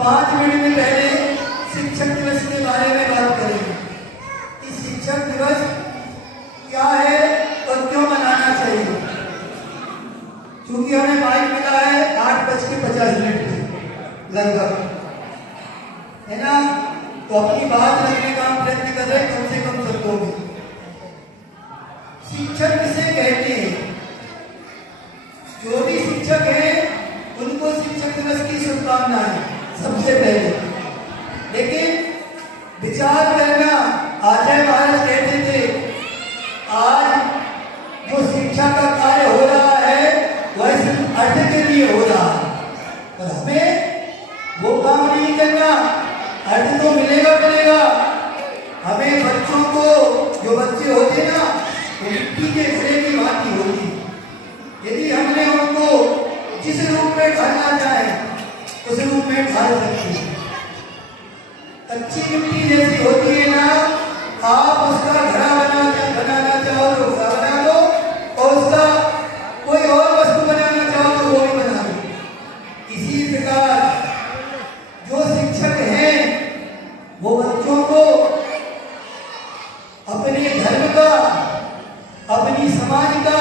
5 minute में पहले शिक्षक दिवस के बारे में बात करेंगे कि शिक्षक दिवस क्या है और क्यों मनाना चाहिए। क्योंकि हमें माइक मिला है 8:50 पे लगभग, है ना, तो अपनी बात रखने का हम प्रयत्न कर रहे हैं कम से कम सबको भी। शिक्षक किसे कहते हैं? जो भी शिक्षक हैं उनको शिक्षक दिवस की शुभकामनाएं सबसे पहले। लेकिन विचार करना, आचार्य महाराज कहते थे आज जो शिक्षा का कार्य हो रहा है वह सिर्फ अर्थ के लिए हो रहा है, और हमें वो काम नहीं करना। अर्थ तो मिलेगा, हमें बच्चों को, जो बच्चे होते ना वो मिट्टी के घड़े की भांति होती, यदि हमने उनको जिस रूप में ढालना चाहे उस रूप में ढाल सकते हैं। कच्ची मिट्टी जैसी होती है ना, आप उसका घड़ा बनाना चाहो तो घड़ा बना लो, और उसका कोई और वस्तु बनाना चाहो तो वो भी बना लो। इसी प्रकार जो शिक्षक हैं वो बच्चों को अपने धर्म का, अपनी समाज का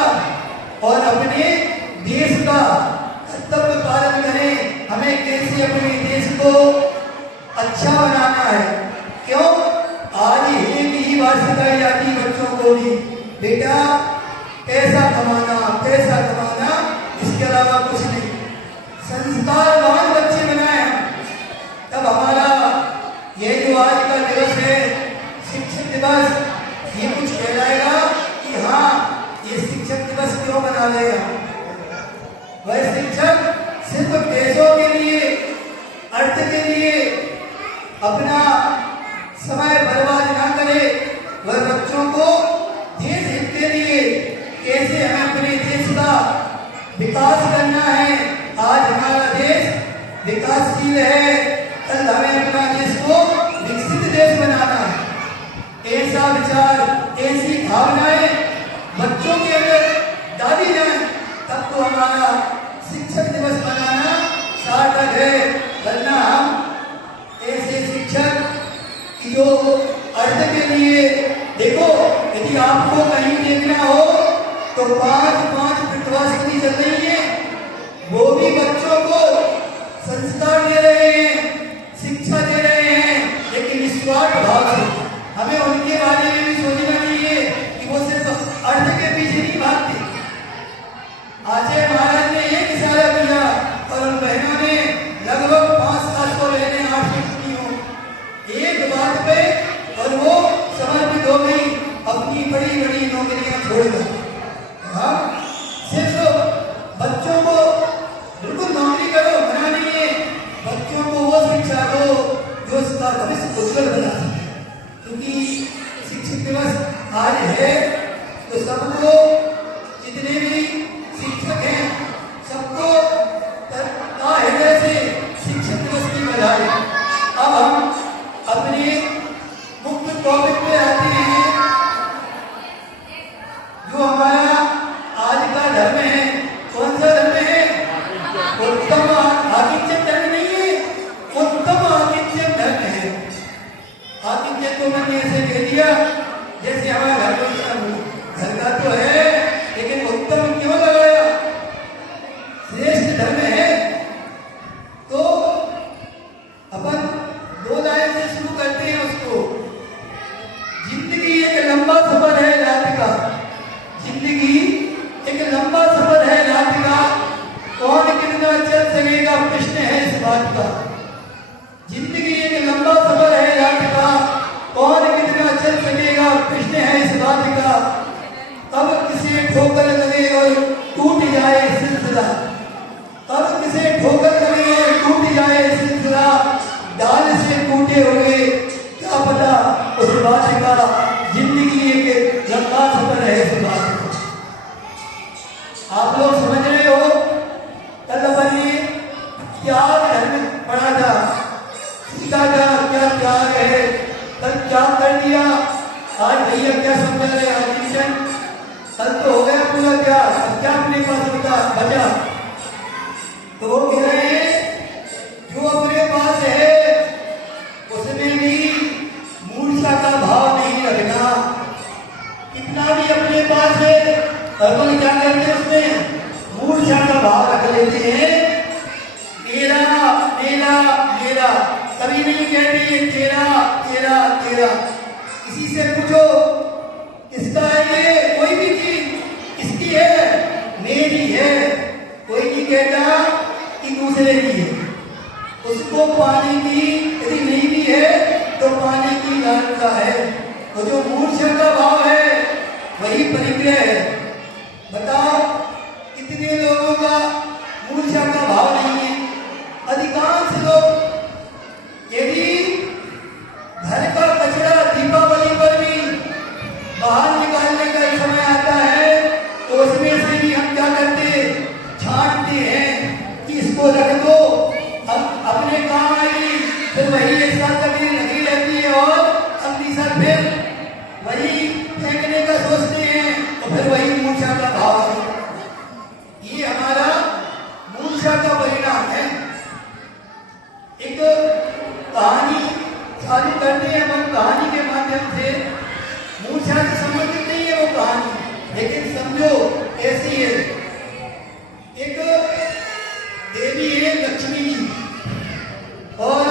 और अपने देश का कर्तव्य पालन करें। हमें कैसे अपने देश को अच्छा बनाना है। क्यों? आज एक ही बात सिखाई जाती बच्चों को भी, बेटा पैसा कमाना, इसके अलावा कुछ नहीं। संस्कारवान बच्चे बनाए, तब हमारा ये जो आज का दिवस है शिक्षक दिवस, ये कुछ कहलाएगा कि हाँ ये शिक्षक दिवस क्यों मना रहे हैं। वह शिक्षक सिर्फ पैसों के लिए, अर्थ के लिए अपना समय बर्बाद ना करे, वह बच्चों को देश हित के लिए कैसे हमें अपने देश का विकास करना है। आज हमारा देश विकासशील है, कल हमें अपना देश को विकसित देश बनाना है। ऐसा विचार, ऐसी भावनाएं बच्चों के अंदर डाली जाए, तब तो हमारा शिक्षक दिवस मनाना सार्थक है। वरना हम ऐसे शिक्षक की जो अर्थ के लिए, देखो यदि आपको कहीं देखना हो तो 5 प्रतिभाशाली चल रही है, वो भी बच्चों को संस्कार दे रहे हैं, शिक्षा दे रहे हैं, लेकिन निस्वार्थ भाव से। हमें उनके बारे में भी सोचना चाहिए कि वो सिर्फ अर्थ के पीछे नहीं भागते। आचार्य महाराज ने एक इशारा किया और उन बहनों ने लगभग 500-700 बहनें 8 की हो एक बात पे, और वो समर्पित हो गई अपनी बड़ी बड़ी नौकरियां छोड़कर। हाँ, सिर्फ बच्चों को बिल्कुल नौकरी करो मना नहीं है, बच्चों को वो शिक्षा दो जो उसका भविष्य उज्जवल बना सके। क्योंकि शिक्षक दिवस आज है तो सबको, जितने भी शिक्षक हैं सबको हृदय से शिक्षक दिवस की बधाई। अब हम अपने मुख्य टॉपिक पे आते हैं। जो हमारा आज का धर्म है, कौन सा धर्म है? उत्तम आतिथ्य धर्म नहीं है, उत्तम आतिथ्य धर्म है। आतिथ्य तो मैंने ऐसे कह दिया जैसे हमारा घर का तो है, लेकिन उत्तम क्यों लगाया? श्रेष्ठ धर्म है। तो अपन 2 लाइन से शुरू करते हैं उसको। जिंदगी एक लंबा सफर है रात का, जिंदगी एक लंबा सफर है रात का, कौन कितना चल सकेगा प्रश्न है इस बात का। जिंदगी एक लंबा सफर है रात का, कौन कितना चल सकेगा प्रश्न है इस बात का। तब किसे ठोकर लगे और टूट जाए सिलसिला, तब किसे ठोकर लगे और टूट जाए सिलसिला, डाल से टूटे हुए क्या पता उस बात का। जिंदगी एक लंबा सफर है इस बात का। आप लोग समझ रहे हो? कल अपन ये त्याग धर्म पढ़ा था, सीता का क्या त्याग है, कल क्या कर दिया, आज भैया क्या समझा रहे हैं। कल तो हो गया पूरा त्याग, अब क्या अपने पास बचा। तो वो कह रहे हैं जो अपने पास है मेरा, कभी नहीं कहती ये तेरा तेरा तेरा। किसी से पूछो किसका है ये, कोई भी चीज इसकी है, मेरी है, कोई नहीं कहता कि दूसरे की है। उसको पाने की यदि नहीं भी है तो पाने की लालसा है। तो जो मूर्छा का भाव है वही परिग्रह है। बताओ कितने लोगों का मूर्छा का भाव नहीं है? अधिकांश लोग यदि घर का कचरा दीपावली पर भी बाहर निकालने का समय आता है तो उसमें से भी हम क्या करते, छांटते हैं कि इसको रख दो, अब अपने काम आएगी। फिर वही एक साथ तकलीफ लगी रहती है और अगली साल फिर वही फेंकने का सोचते हैं, तो फिर वही मूर्छा का भाव है। ये हमारा मूर्छा का परिणाम है। एक कहानी चालू करते हैं हम, कहानी के माध्यम से। मूर्छा से संबंधित नहीं है वो कहानी, लेकिन समझो ऐसी है। एक देवी है लक्ष्मी जी और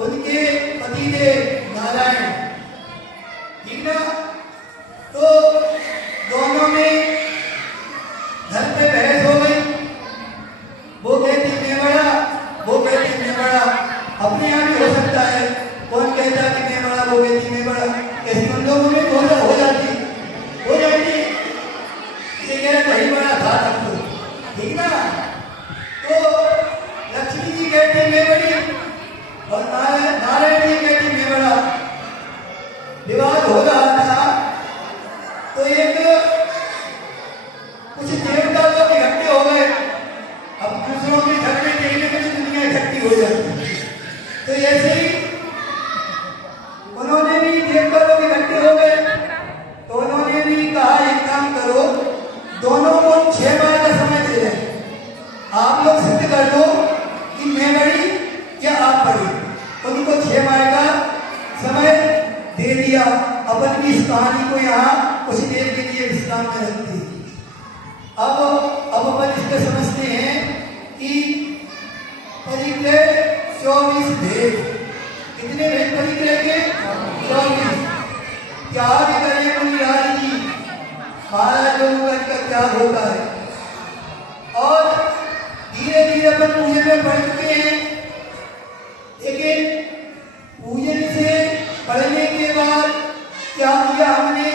उनके पतिदेव नारायण, ठीक ना। तो दोनों में घर पे बहस हो गई। वो कहती मैं बड़ा, वो कहती मैं बड़ा। अपने यहाँ भी हो सकता है, कौन कहता कि मैं बड़ा, वो कहती मैं बड़ा। ऐसी उन लोगों में हो जाती ये कह रहे वही बड़ा था सबको, ठीक ना। तो लक्ष्मी जी कहती मैं बड़ी और नारायण जी कहती मैं बड़ा। विवाद हो रहा था तो एक कुछ देवता लोग इकट्ठे हो गए। अब दूसरों के झगड़े देखने के लिए दुनिया इकट्ठी हो जाती। तो ऐसे ही उन्होंने भी देवता लोग इकट्ठे हो गए तो उन्होंने भी कहा एक काम करो, दोनों को 6 माह का समय दे रहे हैं, आप लोग सिद्ध कर दो कि मैं बड़ी या आप बड़ी। उनको 6 माह का समय दे दिया। अपन की इस कहानी को यहाँ कुछ देर के लिए विश्राम में रखते हैं। अब अपन इसको समझते हैं कि परिग्रह 24 भेद। कितने भेद परिग्रह के? 24। त्याग करें मुनिराज जी, महाराज लोगों का त्याग होता है। और धीरे धीरे अपन पूजन में बढ़ चुके हैं, लेकिन पूजन से बढ़ने के बाद क्या किया हमने?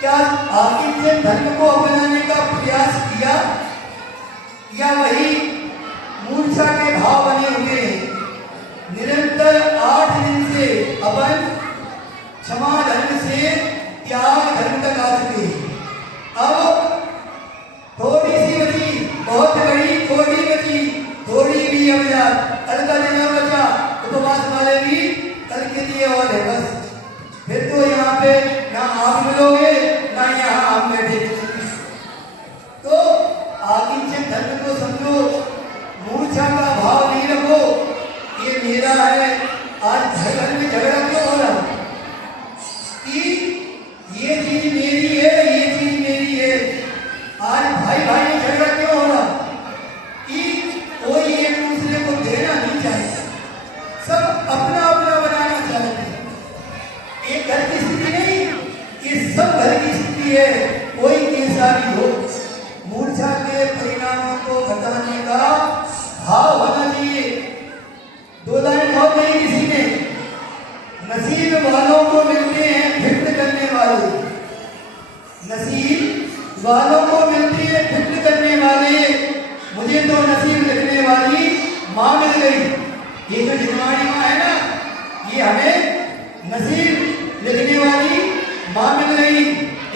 क्या आखिर से धर्म को अपनाने का प्रयास किया या वही मूर्छा के भाव बने हुए हैं? निरंतर 8 दिन से अपन क्षमा धर्म से त्याग धर्म तक आ चुके। अब थोड़ी सी बची, बहुत बड़ी थोड़ी बची, थोड़ी भी अब यार कल का दिन बचा, उपवास वाले भी कल के लिए और है बस। फिर तो यहाँ पे ना आप मिलोगे ना यहाँ हम बैठे। तो आगे से धर्म को समझो, मूर्छा का भाव नहीं रखो ये मेरा है। आज घर में झगड़ा क्यों हो रहा कि ये चीज मेरी है, ये चीज मेरी है। आज भाई भाई में झगड़ा क्यों हो रहा कि कोई एक दूसरे को देना नहीं चाहता, सब अपना अपना बनाना चाहते हैं। एक घर की स्थिति नहीं, ये सब घर की स्थिति है, कोई कैसा भी हो। मूर्छा के परिणामों को घटाने का भाव होना चाहिए। 2 लाइन और नहीं किसी ने, नसीब वालों को मिलते हैं फिक्र करने वाले, नसीब वालों को मिलती है फिक्र करने वाले। मुझे तो नसीब लिखने वाली माँ मिल गई। ये जो जितवाणी माँ है ना, ये हमें नसीब लिखने वाली माँ मिल गई।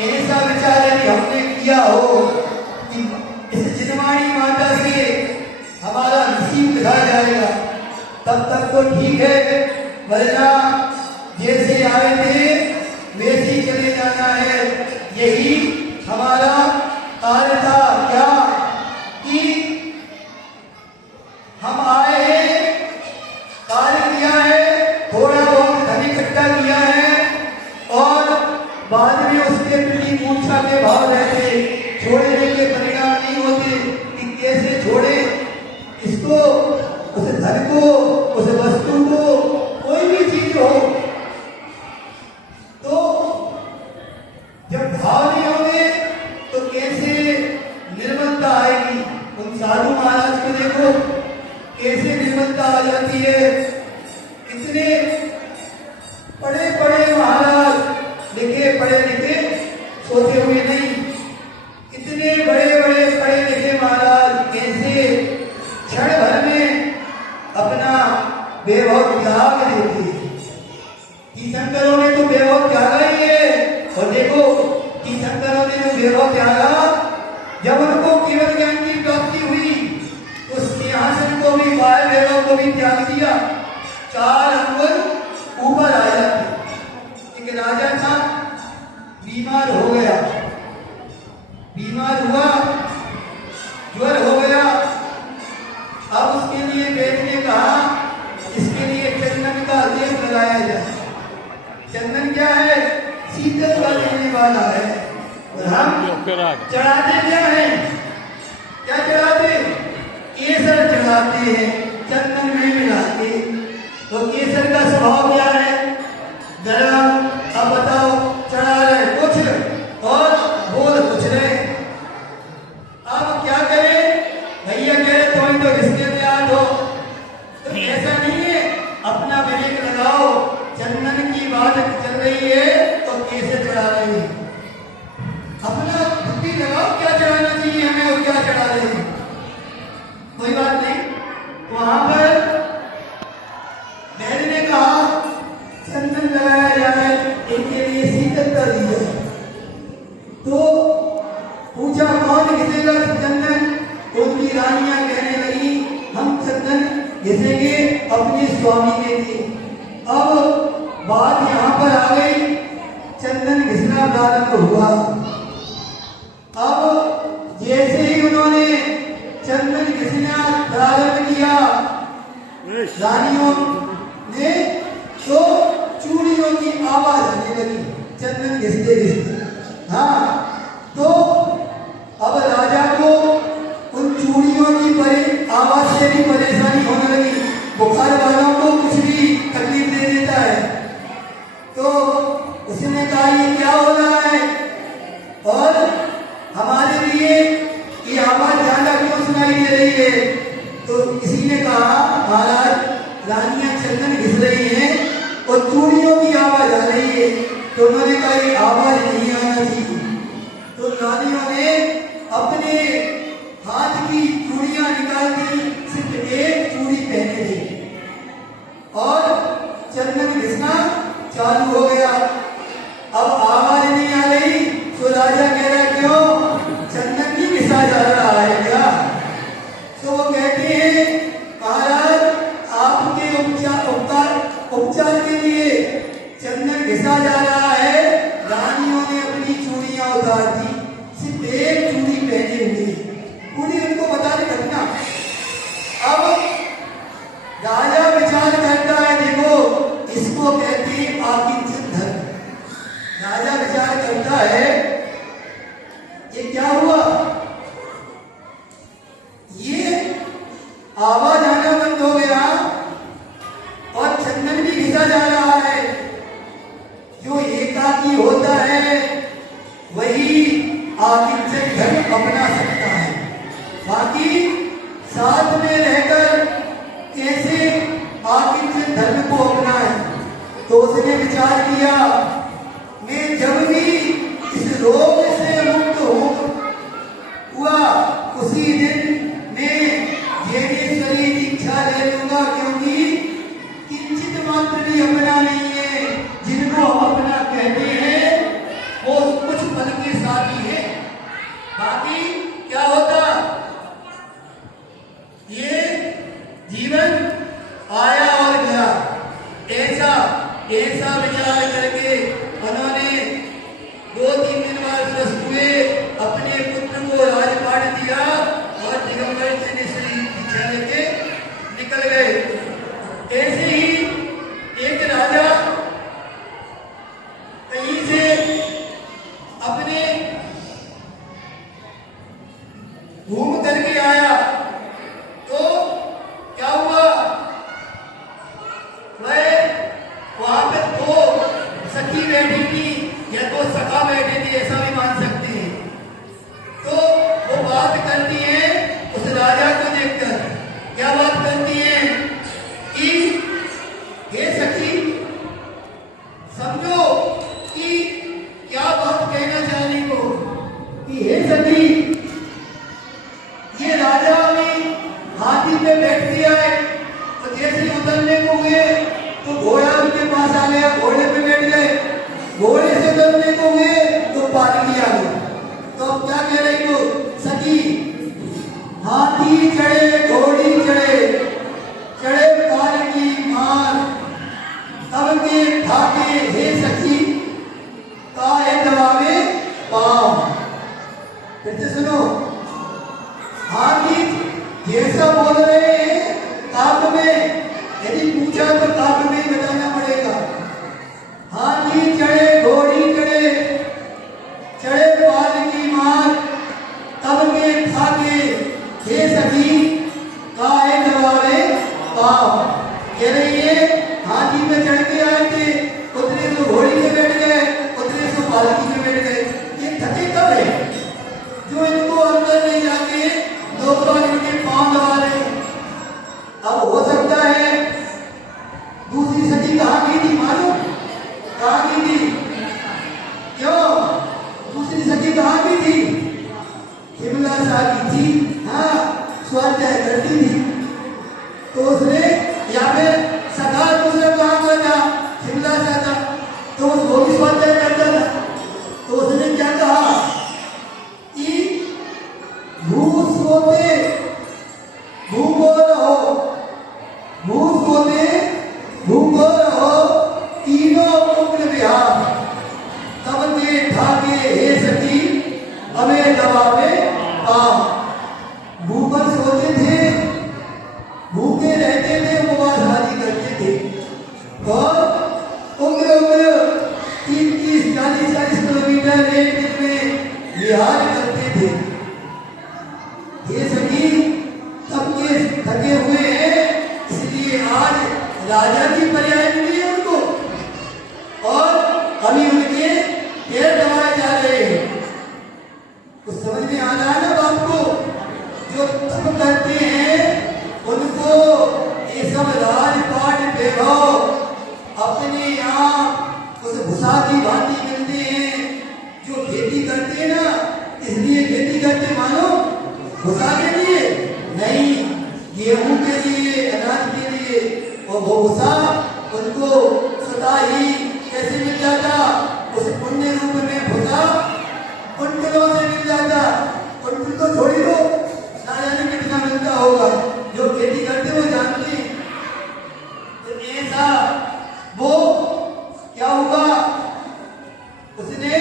ऐसा विचार यदि हमने किया हो कि इस जितवाणी माता से हमारा नसीब लिखा जाएगा तब तक तो ठीक है, वरना जैसे आए थे वैसे ही चले जाना है। यही हमारा कार्य था क्या कि हम आए हैं, कार्य किया है, थोड़ा बहुत धन इकट्ठा किया है और बाद में उसके प्रति मूर्छा के भाव रहते, छोड़ने के परिणाम नहीं होते कि कैसे छोड़े इसको, उस धन को, उस वस्तु को, आ जाती है। इतने बड़े बड़े महाराज लिखे पढ़े लिखे सोते हुए नहीं, इतने बड़े बड़े पढ़े लिखे महाराज कैसे क्षण भर में अपना वैभव त्याग देते। तीर्थंकरों ने तो वैभव त्यागा ही है। और देखो तीर्थंकरों ने जो वैभव त्यागा, जब उनको केवल ज्ञान की प्राप्ति हुई तो सिंहासन को भी, बाह्य वैभव को भी त्याग दिया, 4 अंगुल ऊपर आ जाते। एक राजा था, बीमार हो गया, बीमार हुआ, ज्वर हो गया। अब उसके लिए वैद्य ने कहा इसके लिए चंदन का लेप लगाया जाए। चंदन क्या है? शीतल का देने वाला है। और हम चढ़ाते क्या है? क्या चढ़ाते? केसर चढ़ाते हैं चंदन में मिला के। तो केसर का स्वभाव क्या है? गरम। अब बताओ, चढ़ा रहे कुछ और बोल कुछ रहे। अब क्या करें? भैया कह रहे तुम तो रिश्ते में आ दो। तो ऐसा नहीं है, अपना विवेक लगाओ। चंदन की बात चल रही है तो केसर चढ़ा रही है। अपना बुद्धि लगाओ, क्या चढ़ाना चाहिए हमें और क्या चढ़ा रहे हैं। कोई बात नहीं। वहां पर वैद्य ने कहा चंदन लगाया जाए, इनके लिए शीतलता दी जाए। तो पूछा कौन घिसेगा चंदन? उनकी रानियां कहने लगी हम चंदन घिसेंगे अपने स्वामी के लिए। अब बात यहाँ पर आ गई, चंदन घिसना प्रारंभ हुआ। अब जैसे ही उन्होंने चंदन घिसना प्रारंभ किया रानियों ने, तो चूड़ियों की आवाज आने लगी चंदन घिसते घिसते। हाँ, तो अब राजा को उन चूड़ियों की आवाज से भी परेशानी होने लगी। बुखार वालों को कुछ भी तकलीफ दे देता है। तो उसने कहा ये क्या हो रहा है और हमारे लिए ये आवाज ज्यादा क्यों सुनाई दे रही है? तो किसी ने कहा महाराज रानियां चंदन घिस रही हैं और चूड़ियों की आवाज आ रही है। तो उन्होंने कहा ये आवाज नहीं आना चाहिए। तो रानियों ने अपने हाथ की चूड़ियां निकाल दी, सिर्फ एक चूड़ी पहने दी और चंदन घिसना चालू हो गया। अब आवाज नहीं आ रही तो राजा कह रहा क्यों? चंदन नहीं घिसा जा रहा है क्या? तो वो कहते हैं महाराज आपके उपचार के लिए चंदन घिसा जा रहा है। रानियों ने अपनी चूड़ियां उतार दी, सिर्फ एक चूड़ी पहने हुए। पूरी उनको बता रही घटना। अब राजा विचार करता है, देखो इसको कहते हैं आकिंचन धर्म। राजा विचार करता है ये क्या हुआ? ये आवाज आना बंद हो गया और चंदन भी घिसा जा रहा है। जो एकाकी होता है वही आकिंचन धर्म अपना सकता है, बाकी साथ में रहकर कैसे आकिंचन धर्म को अपनाए। तो उसने विचार किया मैं जब भी इस रोग से मुक्त हुआ उसी दिन मैं ज्ञानेश्वरी दीक्षा ले लूंगा, क्योंकि किंचित मात्र भी अपना नहीं है। जिनको हम अपना कहते हैं वो कुछ पल के साथी है, बाकी क्या होता? ये जीवन आया और गया। ऐसा विचार करके उतरने को हुए तो घोड़ा उनके पास आ गया, घोड़े पे बैठ गए। घोड़े से उतरने को हुए तो पालकी आ गई। तो अब क्या कह रही हो सखी? हाथी चढ़े घोड़ी चढ़े, चढ़े पालकी मार, तब के ठाके हे सखी, काहे दबावे पाँव। फिर से सुनो, हाथी जैसा बोल रहे हैं काव्य में, यदि पूछा तो काव्य में बताना पड़ेगा। हाथी चढ़े घोड़ी चढ़े, चढ़े पालकी मार, तब के ठाके हे सखी, काहे दबावे पाँव। कह रही है हाथी पे चढ़ के आए थे, उतरे तो घोड़ी में बैठ गए, उतरे तो पालकी में बैठ गए। ये थके कब है? जो इनको अंदर नहीं जाके लोग बाग इनके पाँव दबा रहे हैं। अब हो सकता है दूसरी सखी कहाँ की थी मालूम? कहाँ की थी? क्यों? दूसरी सखी कहाँ की थी? शिमला शाह की थी। हाँ, स्वाध्याय करती थी। तो उसने या फिर सखा दूसरा कहाँ का था? शिमला शाह था। तो वो भी स्वाध्याय करता था। तो उसने क्या कहा कि भूस होते भूगो रहो, भूस होते भूगो रहो, तीनों उग्र विहार, तब के ठाके हे सखी, हमें दबावे पाँव। भूखल सोते थे, भूखे रहते थे, उपवास आदि करते थे और उम्र 30-40 किलोमीटर एक दिन में विहार करते थे। ये सभी तब के थके हुए हैं, इसलिए आज राजा की पर्याय मिली है उनको और अभी उनके पैर दबाए जा रहे हैं। तो समझ में आ रहा है ना बात को? जो तप करते हैं उनको ये सब राजपाट वैभव अपने यहाँ उस भूसा की भांति मिलते हैं। जो खेती करते हैं ना, इसलिए खेती करते मानो भूसा के लिए नहीं, गेहूं के लिए, अनाज के लिए। और वो भूसा उनको स्वतः ही कैसे मिल जाता? उस पुण्य रूप में भूसा कुंटलों से मिल जाता। कुंटल तो छोड़ी दो, ना जाने कितना मिलता होगा। जो खेती करते वो जानते हैं। तो ऐसा वो क्या हुआ? उसने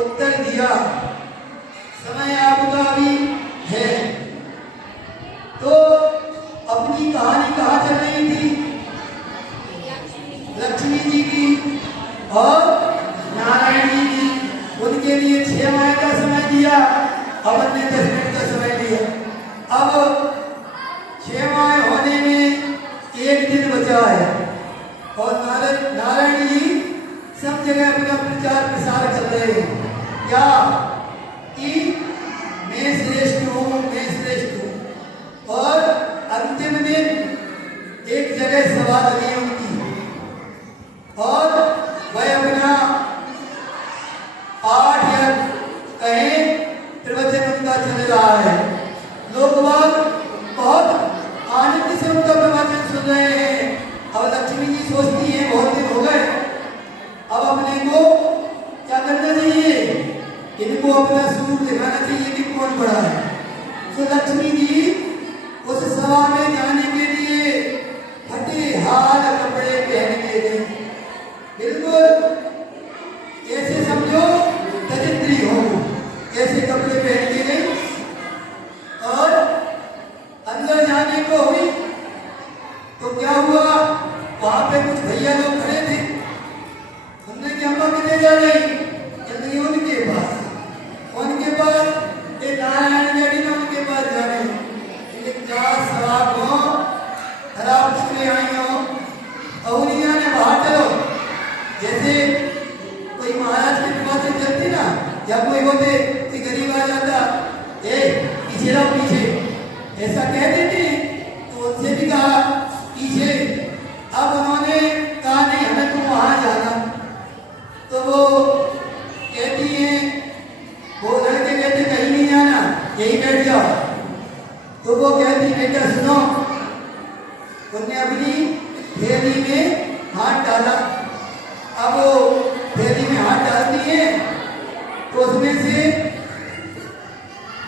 उत्तर दिया, समय आपका भी है। तो अपनी कहानी कहाँ चल रही थी? लक्ष्मी जी की और नारायण जी की। उनके लिए 6 माह का समय दिया, अपन ने 10 मिनट का समय लिया। अब 6 माह होने में 1 दिन बचा है और नारायण जी सब जगह अपना प्रचार प्रसार कर रहे हैं। क्या कि मैं श्रेष्ठ हूँ, मैं श्रेष्ठ हूँ। और अंतिम दिन एक जगह सभा लगी उनकी और वह अपना पाठ या कहें प्रवचन उनका चल रहा है। लोग बहुत आनंद से उनका प्रवचन सुन रहे हैं। अब लक्ष्मी जी सोचती है बहुत दिन हो गए, अब अपने को क्या करना चाहिए? इनको अपना स्वरूप दिखाना चाहिए कि कौन बड़ा है। तो लक्ष्मी जी उस सभा में जाने के लिए फटे हाल कपड़े पहन के गए। बिल्कुल ऐसे समझो दरिद्री हो, ऐसे कपड़े पहन के गए और अंदर जाने को हुई तो क्या हुआ? वहां पे कुछ भैया लोग खड़े थे। हमने क्या कितने जा रही? चल उनके पास, उनके पास एक नारायण डैडी ने उनके पास जाने क्या सवाल हो, खराब चुके आई हो, अवलिया ने बाहर चलो। जैसे कोई महाराज के पास चलती ना, या कोई होते कि गरीब आ जाता, पीछे रहो पीछे, ऐसा कह देते। तो उनसे भी कहा पीछे। अब उन्होंने कहा नहीं, हमें तुम वहां जाना। तो वो कहती है, वो लड़के कहते कहीं नहीं जाना, यही बैठ जाओ। तो वो कहती बेटा सुनो, उनने अपनी डाला। अब वो थैली में हाथ डालती है तो उसमें से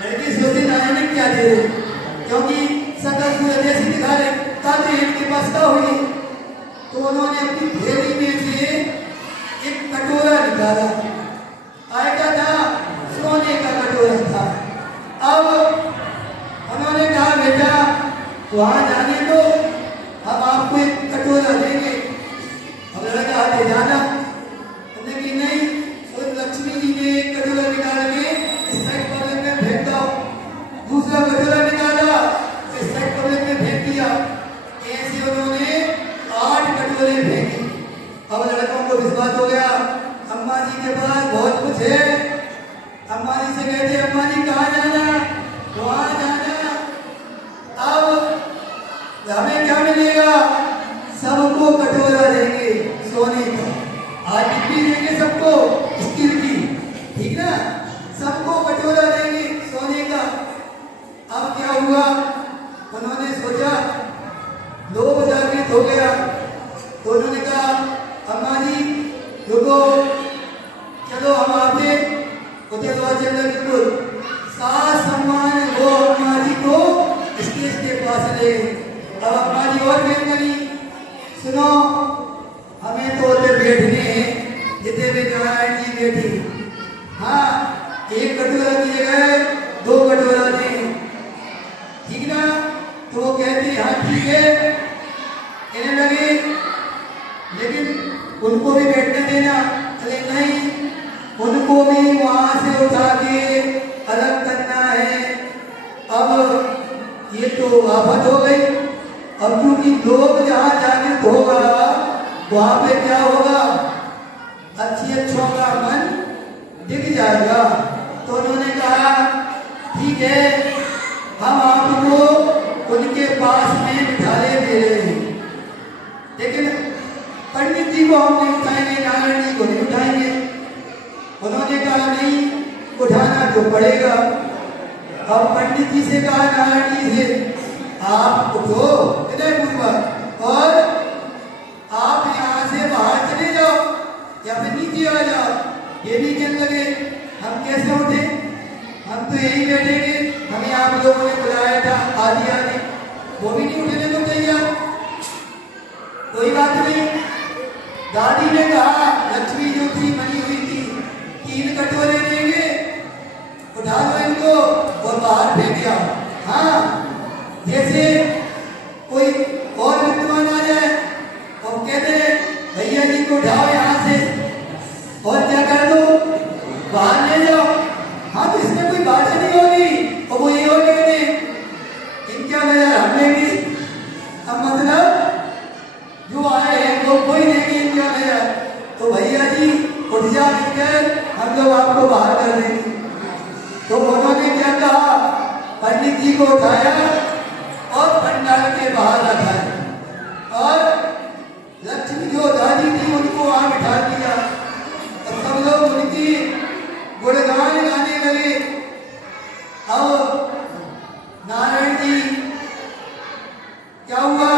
लड़की सोचती नारायण क्या दे रहे, क्योंकि सकल सूरत ऐसी दिखा रहे ताते इनके पास क्या हुई। तो उन्होंने अपनी थैली में से एक कटोरा निकाला, आएगा था सोने का कटोरा था। अब उन्होंने कहा बेटा वहां जाने तो हम आपको एक कटोरा देंगे। अब लड़का आते जाना, लेकिन नहीं, उस लक्ष्मी जी ने एक कटोरा निकाल के इस साइड पब्लिक में फेंक दो, दूसरा कटोरा निकाला इस साइड पब्लिक में फेंक दिया। ऐसे उन्होंने 8 कटोरे फेंके। अब लड़कों को विश्वास हो गया अम्मा जी के पास बहुत कुछ है। अम्मा जी से कहते अम्मा जी कहाँ जाना, वहां जाना। अब हमें क्या मिलेगा, सबको कटोरा देंगे सोने का, आज डिग्री देंगे सबको स्टील की, ठीक ना, सबको कटोरा देंगे सोने का। अब क्या हुआ, उन्होंने सोचा लोग जागृत हो गया तो उन्होंने कहा अम्मा जी रुको, चलो हम आपसे बिल्कुल साथ सम्मान वो अम्मा जी को स्टेज के पास ले। अब अम्मा जी और बेट करी, सुनो हमें तो उधर बैठने जितने भी नारायण जी बैठी, हाँ एक कटोरा की जगह 2 कटोरा दें, ठीक ना। तो वो कहती हाँ ठीक है, कहने लगे लेकिन उनको भी बैठने देना। अरे नहीं, उनको भी वहां से उठा के अलग करना है। अब ये तो आफत हो गई। अब क्योंकि लोग जहाँ जागृत होगा वहां पे क्या होगा, अच्छों का मन दिख जाएगा। तो उन्होंने कहा ठीक है, हम आपको उनके पास में बिठाले दे रहे हैं, लेकिन पंडित जी को हम नहीं उठाएंगे, नारायण जी को नहीं उठाएंगे। उन्होंने कहा नहीं, उठाना तो पड़ेगा। अब पंडित जी से कहा नारायण जी से आप उठो और आप यहाँ से बाहर चले जाओ या फिर नीचे आ जाओ। ये भी कहने लगे हम कैसे उठे, हम तो यही बैठेंगे, हमें आप लोगों ने बुलाया था आदि आदि। वो भी नहीं उठने को तैयार। कोई बात नहीं, दादी ने कहा लक्ष्मी जो थी बनी हुई थी 3 कटोरे देंगे, उठा लो इनको और बाहर फेंक आओ। हाँ, जैसे कोई और विद्वान आ जाए और कहते भैया जी को उठाओ यहाँ से और क्या कर दो, बाहर ले जाओ। हाँ, तो इसमें कोई बात नहीं होगी। और वो ये हो कहते इनका नजर हम लेंगे। अब मतलब जो आए हैं वो कोई नहीं इनका नजर, तो भैया जी उठ जा निकल, हम लोग आपको बाहर कर देंगे। तो उन्होंने क्या कहा, पंडित जी को उठाया और पंडाल के बाहर रखा और लक्ष्मी जो दादी थी उनको वहां बिठा दिया। और सब लोग उनकी गुणगान गाने लगे। अब नारायण जी क्या हुआ,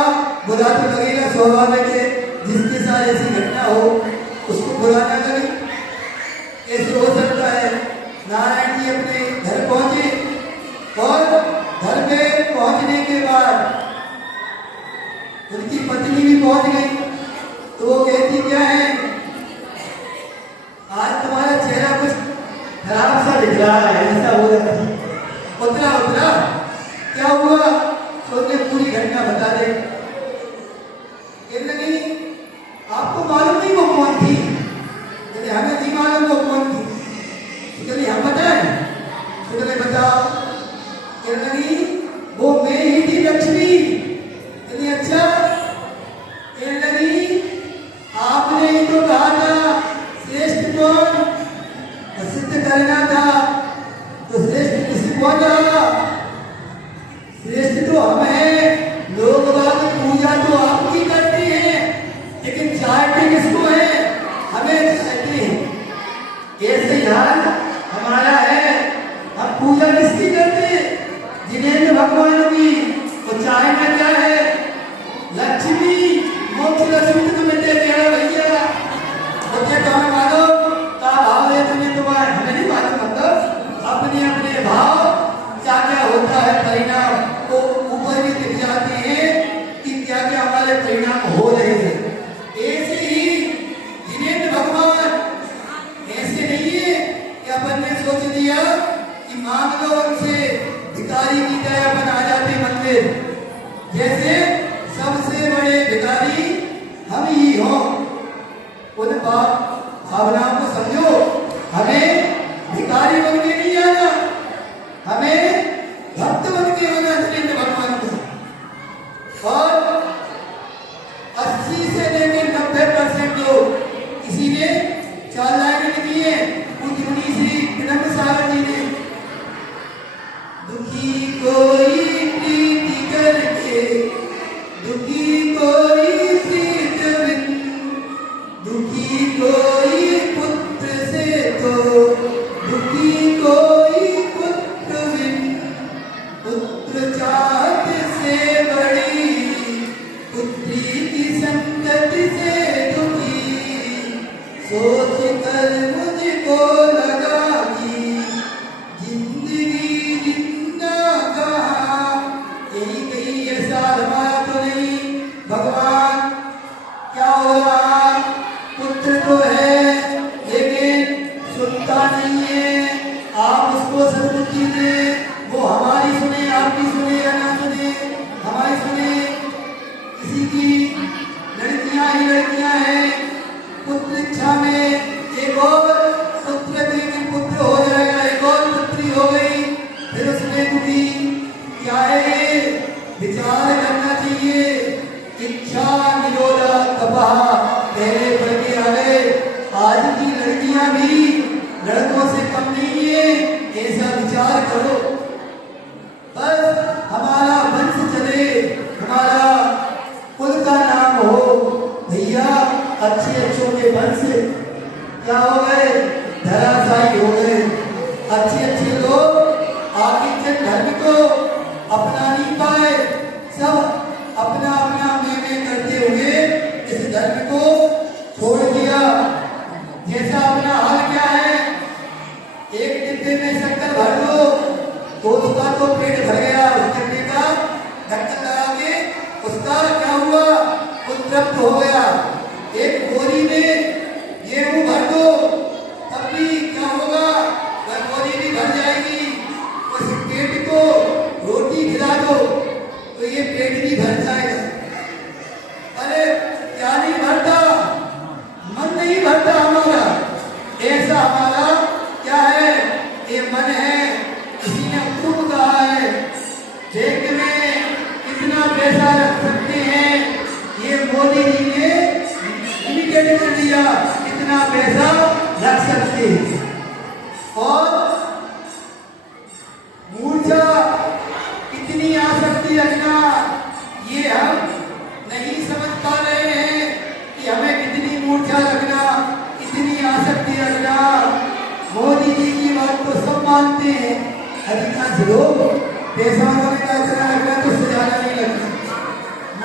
बुरा तो लगेगा, स्वाभाविक है, जिसके साथ ऐसी घटना हो उसको बुरा ना लगे, ऐसे हो सकता है। नारायण जी अपने घर पहुंचे और घर में पहुंचने के बाद उनकी पत्नी भी पहुंच गई। तो वो कहती क्या है, आज तुम्हारा चेहरा कुछ खराब सा दिख रहा है, ऐसा हो रहा है। उतरा उतरा क्या हुआ, तो उसने पूरी घटना बता दे। कहने लगी आपको मालूम नहीं वो कौन थी, कहते हमें नहीं मालूम वो कौन थी। कहते हम बताएं, कहते बताओ। कहने लगी वो मैं ही थी लक्ष्मी। कहते अच्छा। कहने लगी आपने ही तो कहा था श्रेष्ठ कौन, सिद्ध करना था, तो श्रेष्ठ किसी कौन रहा, श्रेष्ठ तो हम हैं। लोग बात पूजा तो आपकी करते हैं, लेकिन चाहते किसको है, हमें चाहते हैं। ऐसे यार हमारा है, हम पूजा किसकी करते हैं, जिनेंद्र भगवान की। तो चाहना क्या है, लक्ष्मी, मोक्ष लक्ष्मी तो मिलते हैं भैया। भी हों, उन भावनाओं को समझो। हमें भिखारी बन के नहीं आना, हमें भक्त बन के आना नरेंद्र भगवान को। और 80 से लेकर 90% लोग इसीलिए 4 लाइनें लिखी है पूज्य मुनि श्री विनम्र सागर जी ने। दुखी कोई प्रीति करके, दुखी कोई प्रीत बिन, दुखी कोई पुत्र से तो, दुखी कोई पुत्र बिन, पुत्र चाहत से बड़ी, पुत्री की संगति से दुखी, सोच कर मुझको लगा कि जिंदगी जिंदा कहाँ। यही कहीं ये साल हमारा तो नहीं, भगवान क्या हो रहा, पुत्र तो है लेकिन सुनता नहीं है। आप उसको सद्बुद्धि दें, वो हमारी सुने, आपकी सुने या ना सुने, हमारी सुने। किसी की लड़कियां ही लड़कियां हैं, पुत्र इच्छा में एक और पुत्र लेकिन पुत्र हो जाएगा, एक और पुत्री हो गई, फिर उसमें दुखी। क्या है ये? विचार करना चाहिए। इच्छा निरोधा तपः पहले बढ़ के आ गए। आज की लड़कियां भी लड़कों से कम नहीं है, ऐसा विचार करो। बस हमारा वंश चले, हमारा कुल का नाम हो। भैया अच्छे अच्छों के वंश क्या हो गए? धराशायी हो गए। अच्छे अच्छे लोग आगे जन धर्म को अपना नहीं पाए, सब अपना अपना में करते हुए इस धर्म को छोड़ दिया। जैसा अपना हाल क्या है, एक डिब्बे में शक्कर भर दो तो उसका तो पेट भर गया, उस डिब्बे का ढक्कन लगा के उसका क्या हुआ, उत्तृप्त हो गया। एक बोरी में गेहूं भर दो तब भी क्या होगा, वह बोरी भी भर जाएगी। उस पेट को रोटी खिला दो तो ये पेट भी भर जाएगा। अरे क्या नहीं भरता, मन नहीं भरता हमारा। ऐसा हमारा क्या है, ये मन है। किसी ने खूब कहा है बैंक में कितना पैसा रख सकते हैं, ये मोदी जी ने लिमिटेड कर दिया, कितना पैसा रख सकते हैं। और मूर्छा कितनी आ सकती रखना, ये हम नहीं समझ पा रहे हैं कि हमें कितनी मूर्छा रखना, कितनी आसक्ति रखना। मोदी जी की बात तो सब मानते हैं, अधिकांश लोग पैसा वाले का इतना लगना तो सजाना नहीं लगता।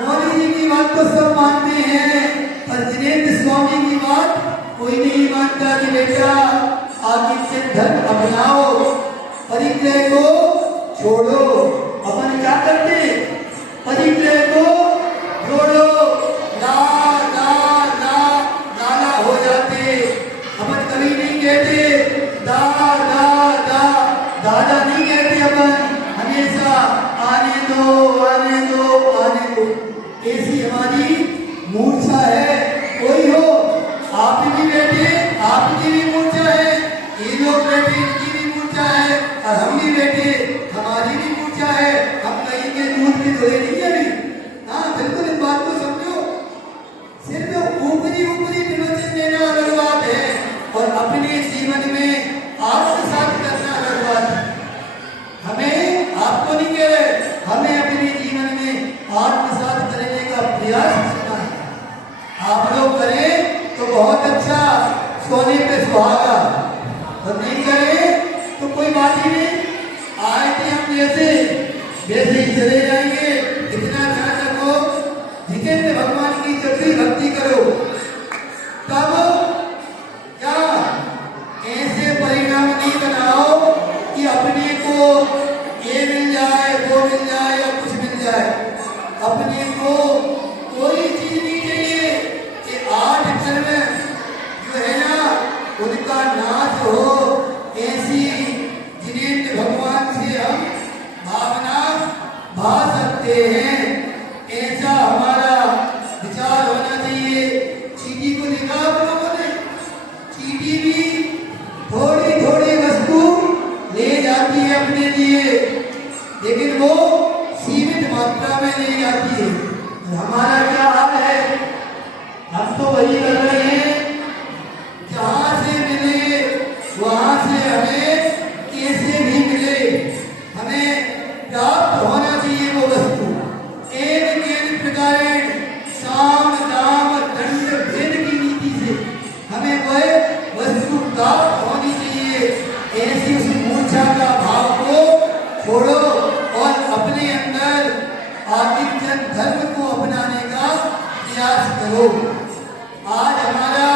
मोदी जी की बात तो सब मानते हैं, पर जिनेंद्र स्वामी की बात कोई नहीं मानता कि बेटा आगे धर्म अपनाओ, परिग्रह को छोड़ो। अपन क्या करते, परिग्रह को जोड़ो, ला ला ला लाला हो जाते। अपन कभी नहीं कहते दा दा दा, दादा नहीं कहते अपन, हमेशा आने दो आने दो आने दो। ऐसी हमारी मूर्छा है। कोई हो, आप भी बैठे, आपकी भी मूर्छा है, ये लोग बैठे इनकी भी मूर्छा है, और हम भी बैठे हमारी भी मूर्छा है। हम कहीं के दूध की धोए नहीं है अभी। हाँ बिल्कुल, इस बात को समझो। सिर्फ ऊपरी ऊपरी विलोचन देना अलग बात है, और अपने जीवन में आत्मसात करना अलग बात है। हमें, आपको नहीं कह रहे, हमें अपने जीवन में आत्मसात करने का प्रयास करना है। आप लोग करें तो बहुत अच्छा, सोने पे सुहागा। आज हमारा